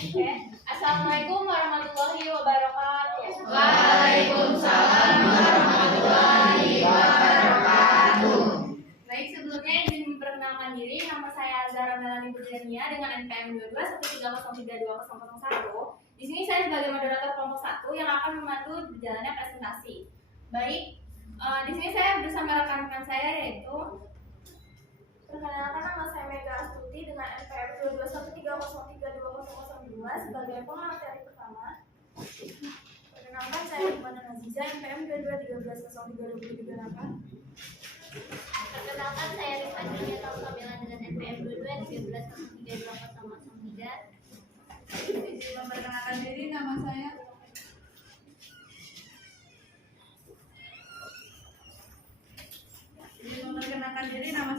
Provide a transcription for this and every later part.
Oke. Assalamualaikum warahmatullahi wabarakatuh. Waalaikumsalam warahmatullahi wabarakatuh. Baik, sebelumnya izin memperkenalkan diri. Nama saya Zara Melani Pujiania dengan NPM 2213032001. Di sini saya sebagai moderator kelompok 1 yang akan memandu berjalannya presentasi. Baik, di sini saya bersama rekan-rekan saya yaitu perkenalkan, nama saya Mega Astuti dengan NPM 2213032002 sebagai pemateri pertama. Perkenalkan, saya Iqbal Aziza NPM 2213032038. Perkenalkan, saya Rifat Julia Taufabila dengan NPM 2213032003. Izin memperkenalkan diri, nama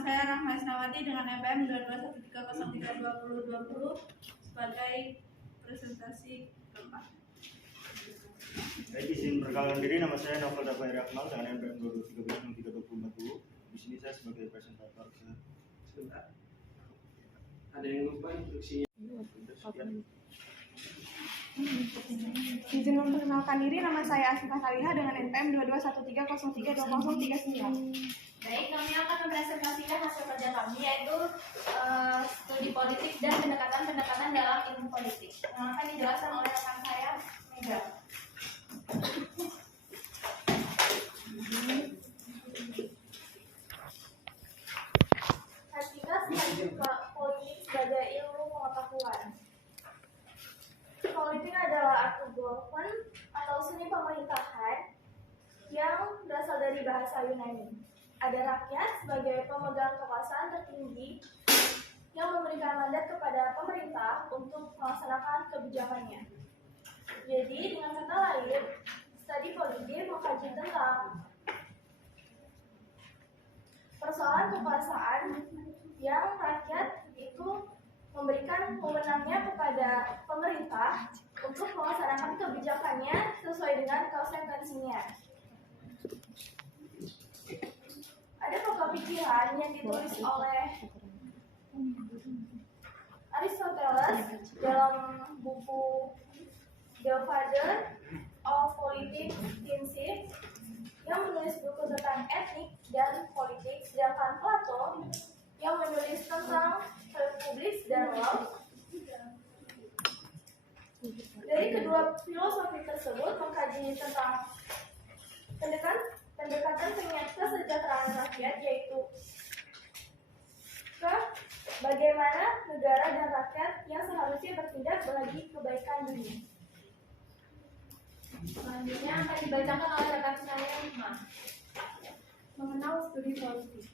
saya Rahma Isnawati dengan NPM 2213032020 sebagai presentasi keempat. Baik, izin perkenalkan diri, nama saya Novel Dabai Rahmal dengan NPM 2213032040. Di sini saya sebagai presentator. Sebentar. Ada yang lupa instruksinya. Izin memperkenalkan diri, nama saya Asifah Kaliha dengan NPM 2213032039. Baik, kami akan mempresentasikan hasil kerja kami yaitu studi politik dan pendekatan-pendekatan dalam ilmu politik yang akan dijelaskan oleh rekan saya Mega. Hakikat politik sebagai ilmu pengetahuan. Politik adalah art government atau seni pemerintahan yang berasal dari bahasa Yunani. Ada rakyat sebagai pemegang kekuasaan tertinggi yang memberikan mandat kepada pemerintah untuk melaksanakan kebijakannya. Jadi, dengan kata lain, studi politik mengkaji tentang persoalan kekuasaan yang rakyat itu memberikan wewenangnya kepada pemerintah untuk melaksanakan kebijakannya sesuai dengan konsekuensinya. Ada pokok pikiran yang ditulis oleh Aristoteles dalam buku The Father of Politics Principles yang menulis buku tentang etnik dan politik, sedangkan Plato yang menulis tentang republik dan law. Dari kedua filosofi tersebut mengkaji tentang pendekatan kesejahteraan rakyat, yaitu ke bagaimana negara dan rakyat yang seharusnya bertindak bagi kebaikan dunia. Selanjutnya akan dibacakan oleh rekan saya Hikmah. Mengenal studi politik.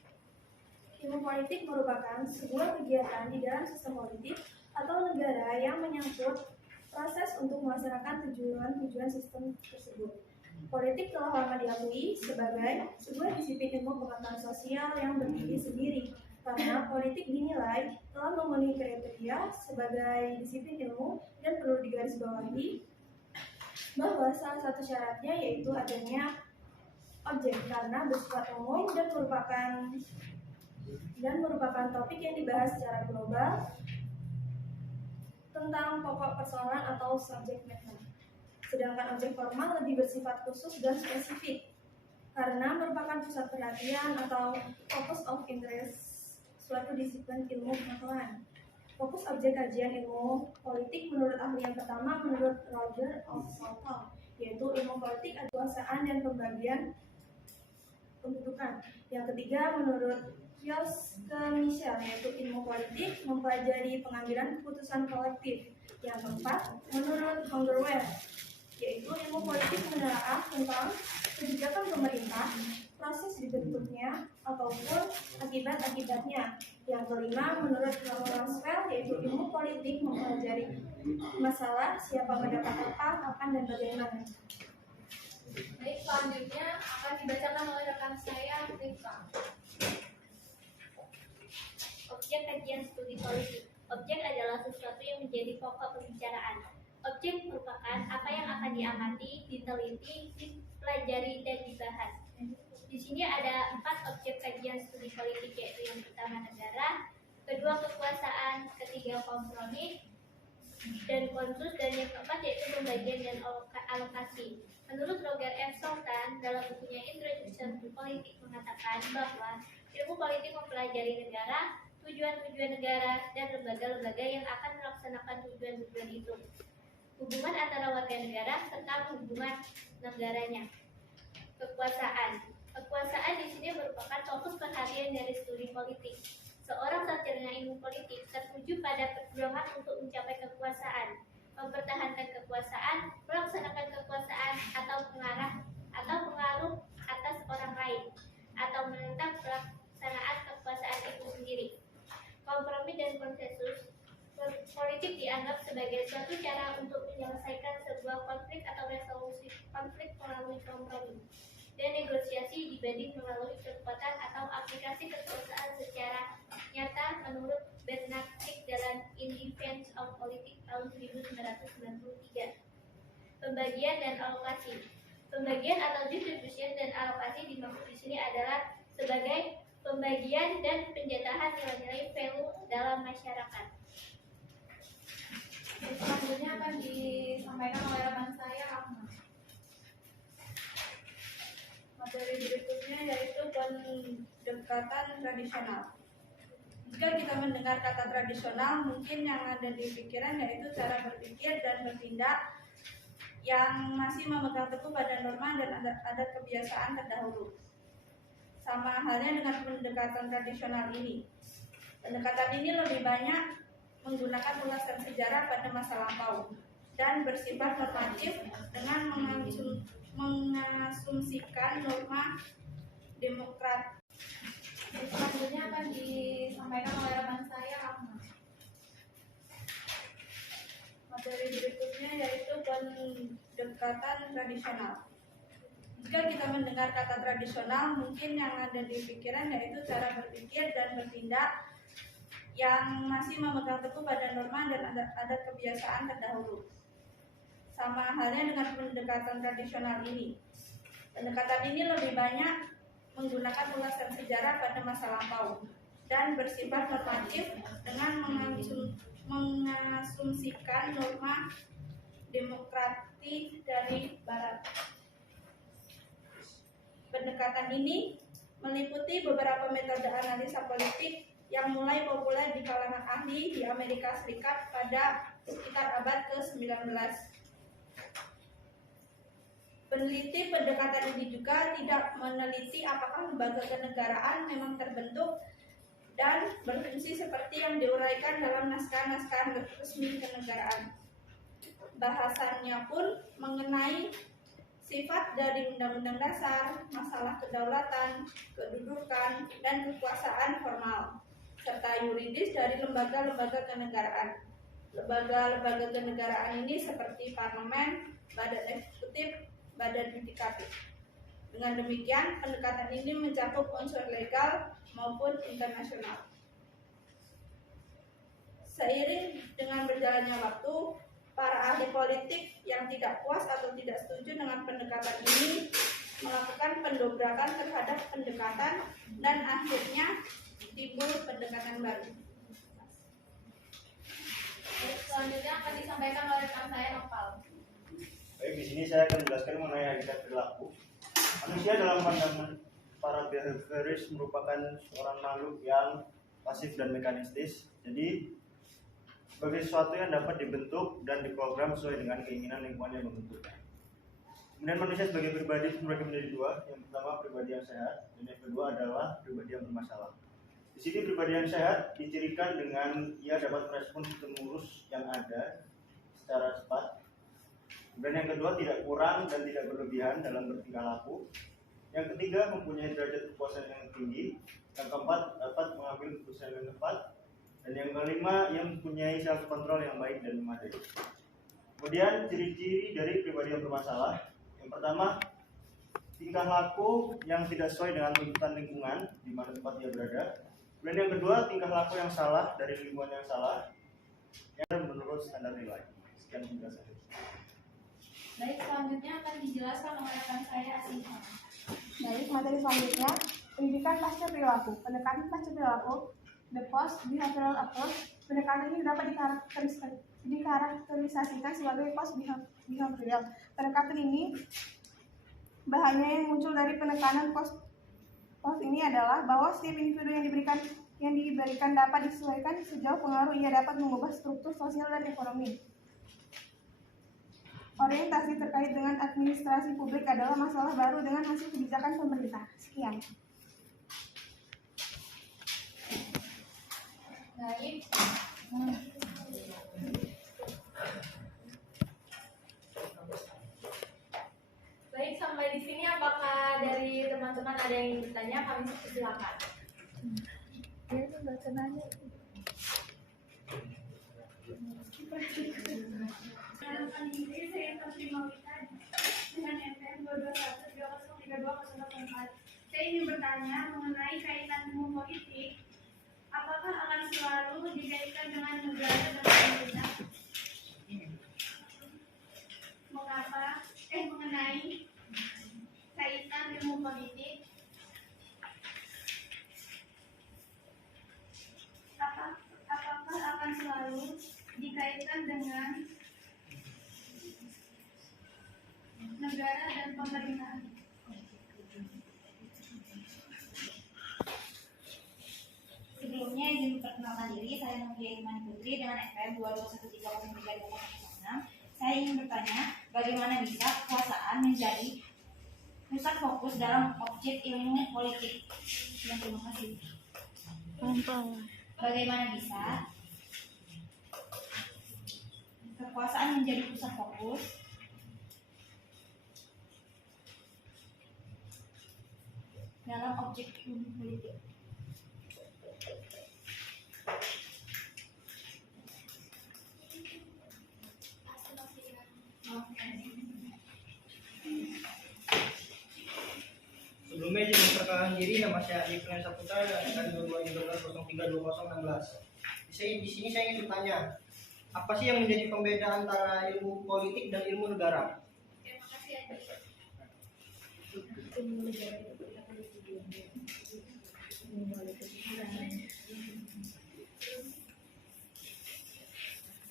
Ilmu politik merupakan sebuah kegiatan di dalam sistem politik atau negara yang menyangkut proses untuk melaksanakan tujuan sistem tersebut. Politik telah lama diakui sebagai sebuah disiplin ilmu pengetahuan sosial yang berdiri sendiri, karena politik dinilai telah memenuhi kriteria sebagai disiplin ilmu dan perlu digarisbawahi bahwa salah satu syaratnya yaitu adanya objek karena bersifat umum dan merupakan topik yang dibahas secara global tentang pokok persoalan atau subject matter. Sedangkan objek formal lebih bersifat khusus dan spesifik karena merupakan pusat perhatian atau focus of interest suatu disiplin ilmu pengetahuan. Fokus objek kajian ilmu politik menurut ahli yang pertama menurut Roger of Southall, yaitu ilmu politik adalah kekuasaan dan pembagian kedudukan. Yang ketiga menurut Kioske Michel, yaitu ilmu politik mempelajari pengambilan keputusan kolektif. Yang keempat menurut Hungerware, yaitu ilmu politik menelaah tentang kebijakan pemerintah, proses dibentuknya ataupun akibat-akibatnya. Yang kelima menurut Roswell, yaitu ilmu politik mempelajari masalah siapa mendapat apa, kapan dan bagaimana. Baik, selanjutnya akan dibacakan oleh rekan saya Rifka. Objek kajian studi politik. Objek adalah sesuatu yang menjadi pokok pembicaraan. Objek merupakan apa yang akan diamati, diteliti, dipelajari, dan dibahas. Di sini ada 4 objek kajian studi politik, yaitu yang pertama negara, kedua kekuasaan, ketiga kompromi, dan konsus, dan yang keempat yaitu pembagian dan alokasi. Menurut Roger F. Sultan dalam bukunya Introduction to Politics mengatakan bahwa ilmu politik mempelajari negara, tujuan-tujuan negara, dan lembaga-lembaga yang akan melaksanakan tujuan-tujuan itu, hubungan antara warga negara serta hubungan negaranya. Kekuasaan di sini merupakan fokus perhatian dari studi politik. Seorang sarjana ilmu politik tertuju pada perjuangan untuk mencapai kekuasaan, mempertahankan kekuasaan, melaksanakan kekuasaan, atau pengaruh atas orang lain, atau menentang pelaksanaan kekuasaan itu sendiri. Kompromi dan konsensus politik dianggap sebagai suatu cara untuk menyelesaikan sebuah konflik atau resolusi konflik melalui kompromi dan negosiasi dibanding melalui kekuatan atau aplikasi kekuasaan secara nyata menurut Bernard Crick dalam In Defense of Politics tahun 1993. Pembagian dan alokasi. Pembagian atau distribution dan alokasi dimaksud di sini adalah sebagai pembagian dan penjatahan nilai-nilai value dalam masyarakat. Selanjutnya akan disampaikan oleh rekan saya, Ahmad. Materi berikutnya yaitu pendekatan tradisional. Jika kita mendengar kata tradisional, mungkin yang ada di pikiran yaitu cara berpikir dan bertindak yang masih memegang teguh pada norma dan adat kebiasaan terdahulu. Sama halnya dengan pendekatan tradisional ini. Pendekatan ini lebih banyak menggunakan ulasan sejarah pada masa lampau dan bersifat normatif dengan mengasumsikan norma demokrat. Selanjutnya akan disampaikan oleh rekan saya, Ahmad. Materi berikutnya yaitu pendekatan tradisional. Jika kita mendengar kata tradisional, mungkin yang ada di pikiran yaitu cara berpikir dan bertindak yang masih memegang teguh pada norma dan adat kebiasaan terdahulu. Sama halnya dengan pendekatan tradisional ini. Pendekatan ini lebih banyak menggunakan ulasan sejarah pada masa lampau dan bersifat normatif dengan mengasumsikan norma demokratik dari barat. Pendekatan ini meliputi beberapa metode analisa politik yang mulai populer di kalangan ahli di Amerika Serikat pada sekitar abad ke-19. Peneliti pendekatan ini juga tidak meneliti apakah lembaga kenegaraan memang terbentuk dan berfungsi seperti yang diuraikan dalam naskah-naskah resmi kenegaraan. Bahasannya pun mengenai sifat dari undang-undang dasar, masalah kedaulatan, kedudukan, dan kekuasaan formal, serta yuridis dari lembaga-lembaga kenegaraan. Lembaga-lembaga kenegaraan ini seperti parlemen, badan eksekutif, badan yudikatif. Dengan demikian, pendekatan ini mencakup unsur legal maupun internasional. Seiring dengan berjalannya waktu, para ahli politik yang tidak puas atau tidak setuju dengan pendekatan ini melakukan pendobrakan terhadap pendekatan dan akhirnya timbul pendekatan baru. Selanjutnya akan disampaikan oleh rekan saya, Nopal. Baik, di sini saya akan menjelaskan mengenai hakikat perilaku. Manusia dalam pandangan para behavioris merupakan seorang makhluk yang pasif dan mekanistis. Jadi sebagai sesuatu yang dapat dibentuk dan diprogram sesuai dengan keinginan lingkungan yang membentuknya. Kemudian manusia sebagai pribadi terbagi menjadi dua. Yang pertama pribadi yang sehat, dan yang kedua adalah pribadi yang bermasalah. Di sini pribadi yang sehat dicirikan dengan ia dapat merespons stimulus yang ada secara cepat. Dan yang kedua tidak kurang dan tidak berlebihan dalam bertingkah laku. Yang ketiga mempunyai derajat kepuasan yang tinggi. Yang keempat dapat mengambil keputusan yang tepat. Dan yang kelima yang mempunyai self control yang baik dan memadai. Kemudian ciri-ciri dari pribadi yang bermasalah. Yang pertama, tingkah laku yang tidak sesuai dengan tuntutan lingkungan di mana tempat dia berada. Kemudian yang kedua, tingkah laku yang salah dari lingkungan yang salah yang menurut standar nilai. Sekian penjelasan. Baik, selanjutnya akan dijelaskan oleh rekan saya, Asiham. Baik, materi selanjutnya, pendidikan pasca perilaku. Pendekatan pasca perilaku, the post behavioral approach. Pendekatan ini dapat dikarakterisasikan sebagai post-behavioral. Pendekatan ini, bahaya yang muncul dari penekanan post ini adalah bahwa setiap individu yang diberikan dapat disesuaikan sejauh pengaruh ia dapat mengubah struktur sosial dan ekonomi. Orientasi terkait dengan administrasi publik adalah masalah baru dengan hasil kebijakan pemerintah. Sekian. Baik. Baik, sampai di sini apakah dari teman-teman ada yang ingin bertanya? Kami silakan. Dengan MPM 221303204. Saya ingin bertanya mengenai kaitan ilmu politik. Apakah akan selalu dikaitkan dengan negara dan pemerintah? Mengenai kaitan ilmu politik, apakah akan selalu dikaitkan dengan negara dan pemerintahan? Sebelumnya izin memperkenalkan diri, saya Novia Imani Putri dengan FPM 221303206. Saya ingin bertanya, bagaimana bisa kekuasaan menjadi pusat fokus dalam objek ilmu politik? Terima kasih. Bagaimana bisa kekuasaan menjadi pusat fokus dalam objek ilmu politik? Sebelumnya izin memperkenalkan diri, nama saya Adi Firman Saputra dan angkatan 2213032016. Di sini saya ingin bertanya, apa sih yang menjadi pembeda antara ilmu politik dan ilmu negara? Terima kasih, Adi.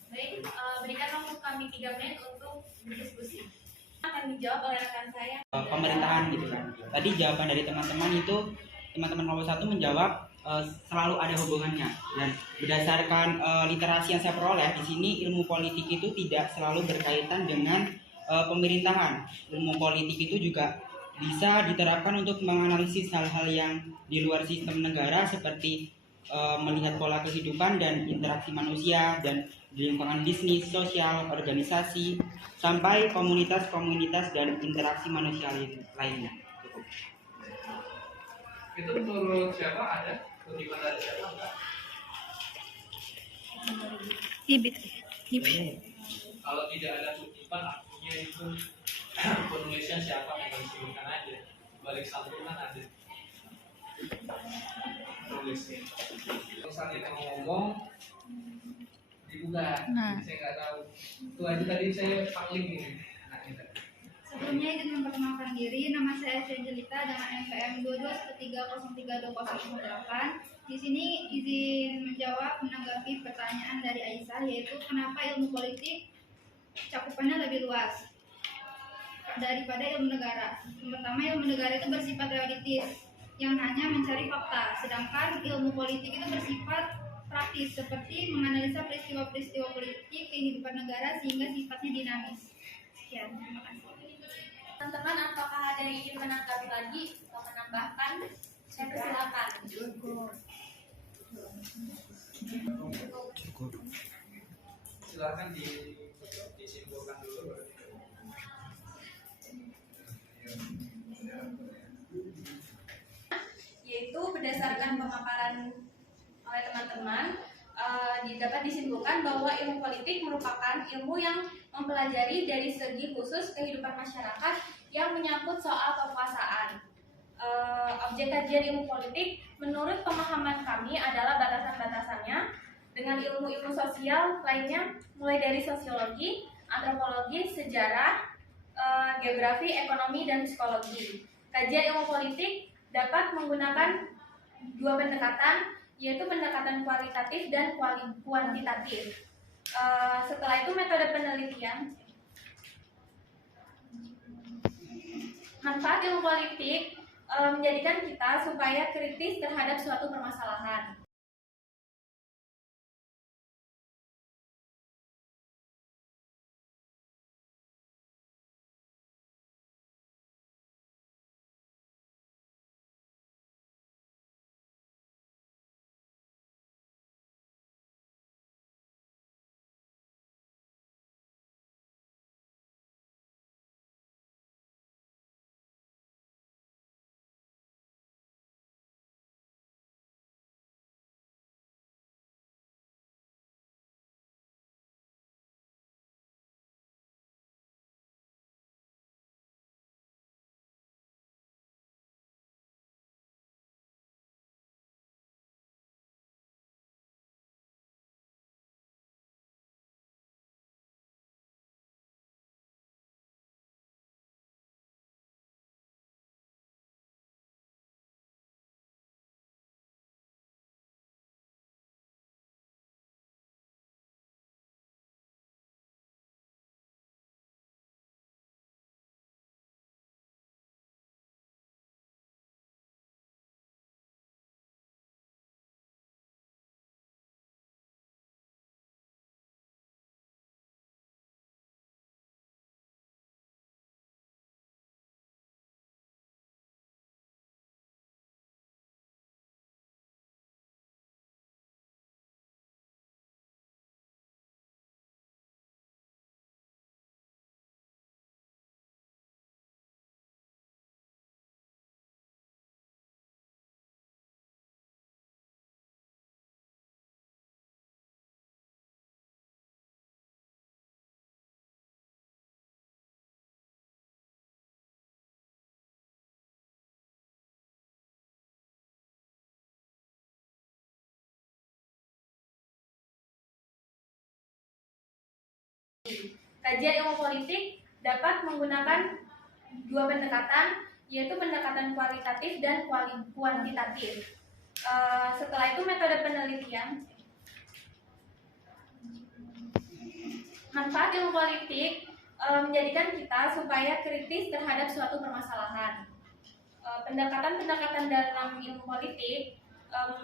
Baik, berikan waktu kami 3 menit untuk berdiskusi. Akan dijawab oleh rekan saya. Pemerintahan gitu kan. Tadi jawaban dari teman-teman itu, teman-teman kelompok 1 menjawab selalu ada hubungannya, dan berdasarkan literasi yang saya peroleh di sini, ilmu politik itu tidak selalu berkaitan dengan pemerintahan. Ilmu politik itu juga bisa diterapkan untuk menganalisis hal-hal yang di luar sistem negara, seperti melihat pola kehidupan dan interaksi manusia dan di lingkungan bisnis, sosial, organisasi, sampai komunitas-komunitas dan interaksi manusia lainnya. Cukup. Itu menurut siapa ada? Kutipan dari siapa enggak? Kalau tidak ada kutipan, artinya itu penulisnya siapa yang disebutkan aja. Balik santunan ada. Tulisnya. Misalnya kita ngomong dibuka, saya nggak tahu. Itu aja tadi saya paling ini. Nah, ini. Sebelumnya izin memperkenalkan diri, nama saya Angelita dengan MPM 221303208. Di sini izin menjawab menanggapi pertanyaan dari Aisyah, yaitu kenapa ilmu politik cakupannya lebih luas daripada ilmu negara. Yang pertama, ilmu negara itu bersifat teoritis yang hanya mencari fakta, sedangkan ilmu politik itu bersifat praktis, seperti menganalisa peristiwa-peristiwa politik kehidupan negara sehingga sifatnya dinamis. Sekian, terima kasih. Teman-teman, apakah ada yang ingin menanggapi lagi atau menambahkan? Saya persilakan. Silakan disimpulkan dulu. Yaitu berdasarkan pemaparan oleh teman-teman, dapat disimpulkan bahwa ilmu politik merupakan ilmu yang mempelajari dari segi khusus kehidupan masyarakat yang menyangkut soal kekuasaan. Objek kajian ilmu politik menurut pemahaman kami adalah batasan-batasannya dengan ilmu-ilmu sosial lainnya, mulai dari sosiologi, antropologi, sejarah, geografi, ekonomi, dan psikologi. Kajian ilmu politik dapat menggunakan 2 pendekatan, yaitu pendekatan kualitatif dan kuantitatif. Setelah itu metode penelitian. Manfaat ilmu politik menjadikan kita supaya kritis terhadap suatu permasalahan. Kajian ilmu politik dapat menggunakan dua pendekatan, yaitu pendekatan kualitatif dan kuantitatif. Setelah itu metode penelitian. Manfaat ilmu politik menjadikan kita supaya kritis terhadap suatu permasalahan. Pendekatan-pendekatan dalam ilmu politik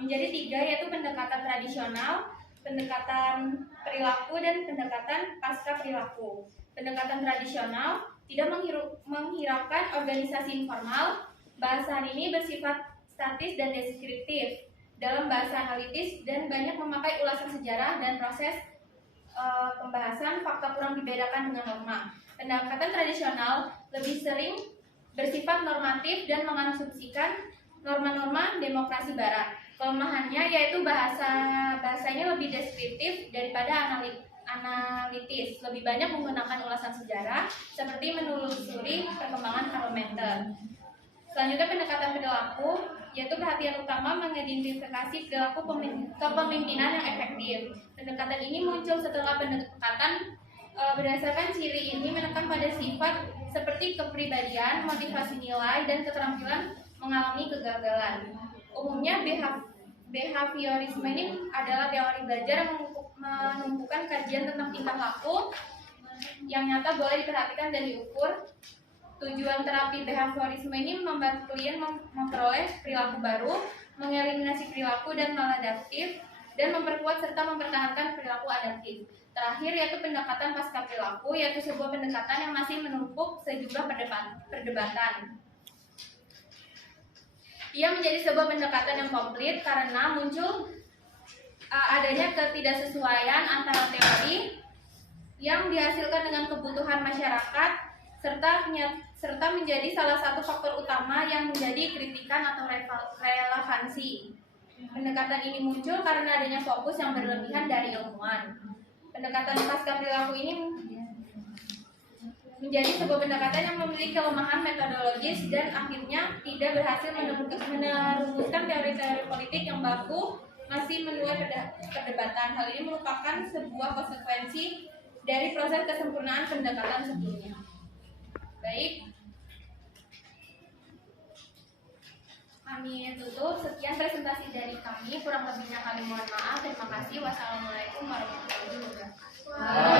menjadi tiga, yaitu pendekatan tradisional, pendekatan perilaku, dan pendekatan pasca perilaku. Pendekatan tradisional tidak menghiraukan organisasi informal. Bahasan ini bersifat statis dan deskriptif dalam bahasa analitis dan banyak memakai ulasan sejarah dan proses pembahasan fakta kurang dibedakan dengan norma. Pendekatan tradisional lebih sering bersifat normatif dan mengasumsikan norma-norma demokrasi barat. Kelemahannya yaitu bahasanya lebih deskriptif daripada analitis, lebih banyak menggunakan ulasan sejarah seperti menelusuri perkembangan parlementer. Selanjutnya pendekatan perilaku, yaitu perhatian utama mengidentifikasi perilaku kepemimpinan yang efektif. Pendekatan ini muncul setelah pendekatan berdasarkan ciri ini menekan pada sifat seperti kepribadian, motivasi nilai, dan keterampilan mengalami kegagalan. Umumnya behaviorisme ini adalah teori belajar yang menumpukan kajian tentang tingkah laku yang nyata boleh diperhatikan dan diukur. Tujuan terapi behaviorisme ini membantu klien memperoleh perilaku baru, mengeliminasi perilaku dan maladaptif, dan memperkuat serta mempertahankan perilaku adaptif. Terakhir yaitu pendekatan pasca perilaku, yaitu sebuah pendekatan yang masih menumpuk sejumlah perdebatan. Ia menjadi sebuah pendekatan yang komplit karena muncul adanya ketidaksesuaian antara teori yang dihasilkan dengan kebutuhan masyarakat serta menjadi salah satu faktor utama yang menjadi kritikan atau relevansi. Pendekatan ini muncul karena adanya fokus yang berlebihan dari ilmuwan. Pendekatan pasca perilaku ini menjadi sebuah pendekatan yang memiliki kelemahan metodologis dan akhirnya tidak berhasil merumuskan teori-teori politik yang baku, masih menuai perdebatan. Hal ini merupakan sebuah konsekuensi dari proses kesempurnaan pendekatan sebelumnya. Baik, kami tutup. Sekian presentasi dari kami. Kurang lebihnya kami mohon maaf. Terima kasih. Wassalamualaikum warahmatullahi wabarakatuh. Waalaikumsalam.